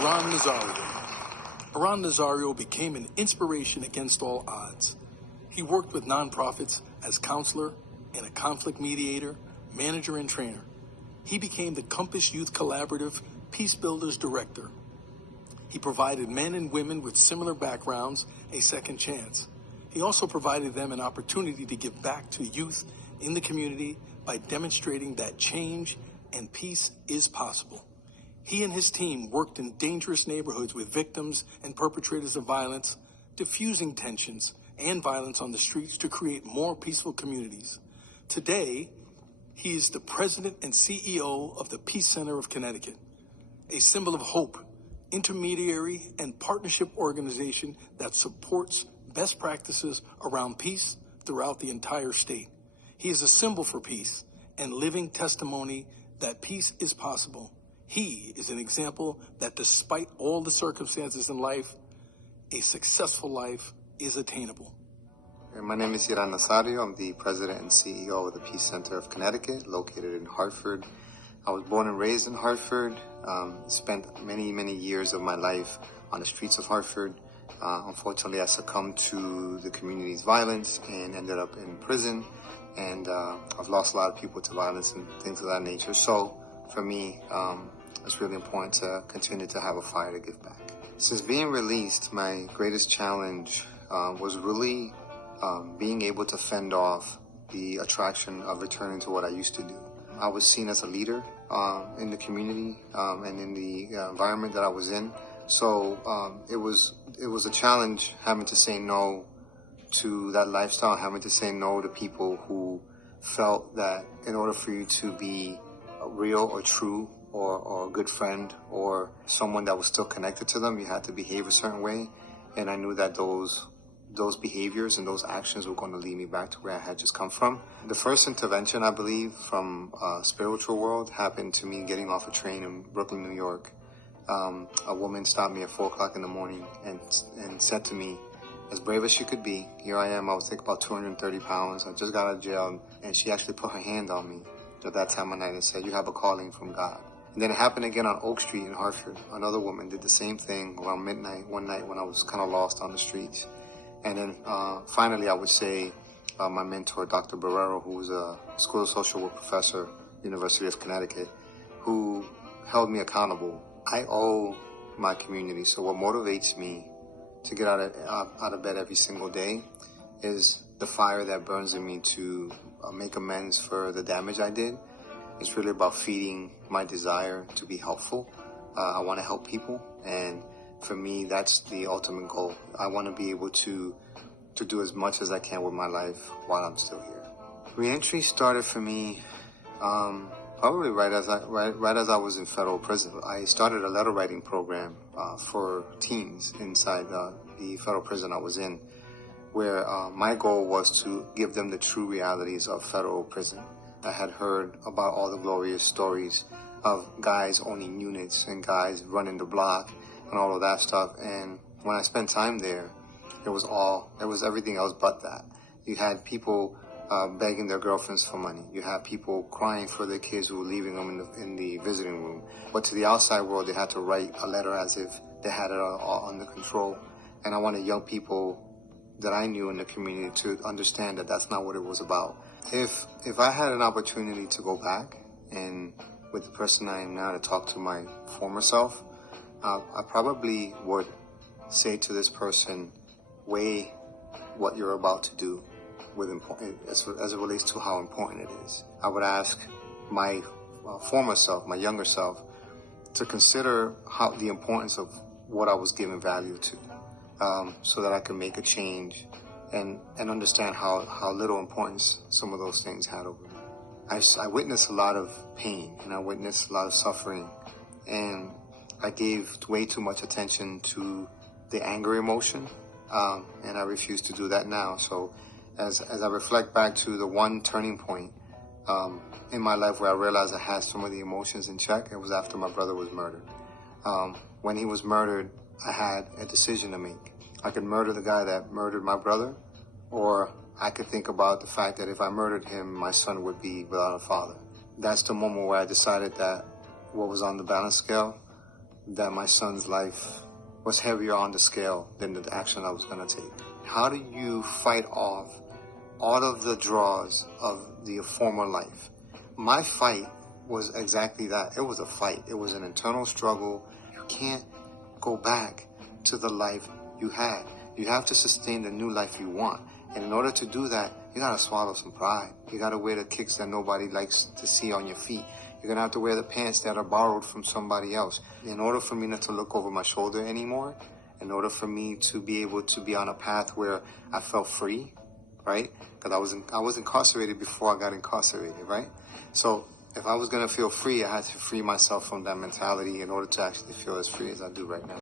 Iran Nazario. Iran Nazario became an inspiration against all odds. He worked with nonprofits as counselor and a conflict mediator, manager, and trainer. He became the Compass Youth Collaborative Peace Builders Director. He provided men and women with similar backgrounds a second chance. He also provided them an opportunity to give back to youth in the community by demonstrating that change and peace is possible. He and his team worked in dangerous neighborhoods with victims and perpetrators of violence, diffusing tensions and violence on the streets to create more peaceful communities. Today, he is the president and CEO of the Peace Center of Connecticut, a symbol of hope, intermediary, and partnership organization that supports best practices around peace throughout the entire state. He is a symbol for peace and living testimony that peace is possible. He is an example that despite all the circumstances in life, a successful life is attainable. My name is Iran Nazario. I'm the president and CEO of the Peace Center of Connecticut, located in Hartford. I was born and raised in Hartford, spent many years of my life on the streets of Hartford. Unfortunately, I succumbed to the community's violence and ended up in prison. And I've lost a lot of people to violence and things of that nature. So for me, it's really important to continue to have a fire to give back. Since being released, my greatest challenge was really being able to fend off the attraction of returning to what I used to do. I was seen as a leader in the community and in the environment that I was in. So it was a challenge having to say no to that lifestyle, having to say no to people who felt that in order for you to be real or true or a good friend or someone that was still connected to them, you had to behave a certain way. And I knew that those behaviors and those actions were going to lead me back to where I had just come from. The first intervention, I believe, from spiritual world happened to me getting off a train in Brooklyn, New York. A woman stopped me at 4 o'clock in the morning and said to me, as brave as she could be, here I am, I was like about 230 pounds, I just got out of jail, and she actually put her hand on me at that time of night and said, you have a calling from God. And then it happened again on Oak Street in Hartford. Another woman did the same thing around midnight one night when I was kind of lost on the streets. And then finally, I would say my mentor, Dr. Barrero, who was a School of Social Work professor, University of Connecticut, who held me accountable. I owe my community. So what motivates me to get out of bed every single day is the fire that burns in me to make amends for the damage I did. It's really about feeding my desire to be helpful. I want to help people, and for me, that's the ultimate goal. I want to be able to do as much as I can with my life while I'm still here. Reentry started for me probably right as I was in federal prison. I started a letter writing program for teens inside the federal prison I was in, where my goal was to give them the true realities of federal prison. I had heard about all the glorious stories of guys owning units and guys running the block and all of that stuff. And when I spent time there, it was everything else but that. You had people begging their girlfriends for money. You had people crying for their kids who were leaving them in the visiting room. But to the outside world, they had to write a letter as if they had it all under control. And I wanted young people that I knew in the community to understand that that's not what it was about. If I had an opportunity to go back and with the person I am now to talk to my former self, I probably would say to this person, weigh what you're about to do as it relates to how important it is. I would ask my former self, my younger self, to consider the importance of what I was giving value to, so that I could make a change and understand how little importance some of those things had over me. I witnessed a lot of pain and I witnessed a lot of suffering, and I gave way too much attention to the anger emotion, and I refuse to do that now. So as I reflect back to the one turning point in my life where I realized I had some of the emotions in check, it was after my brother was murdered. When he was murdered, I had a decision to make. I could murder the guy that murdered my brother, or I could think about the fact that if I murdered him, my son would be without a father. That's the moment where I decided that what was on the balance scale, that my son's life was heavier on the scale than the action I was going to take. How do you fight off all of the draws of the former life? My fight was exactly that. It was a fight. It was an internal struggle. You can't go back to the life you had. You have to sustain the new life you want. And in order to do that, you gotta swallow some pride. You gotta wear the kicks that nobody likes to see on your feet. You're gonna have to wear the pants that are borrowed from somebody else. In order for me not to look over my shoulder anymore, in order for me to be able to be on a path where I felt free, right? Because I was incarcerated before I got incarcerated, right? So if I was gonna feel free, I had to free myself from that mentality in order to actually feel as free as I do right now.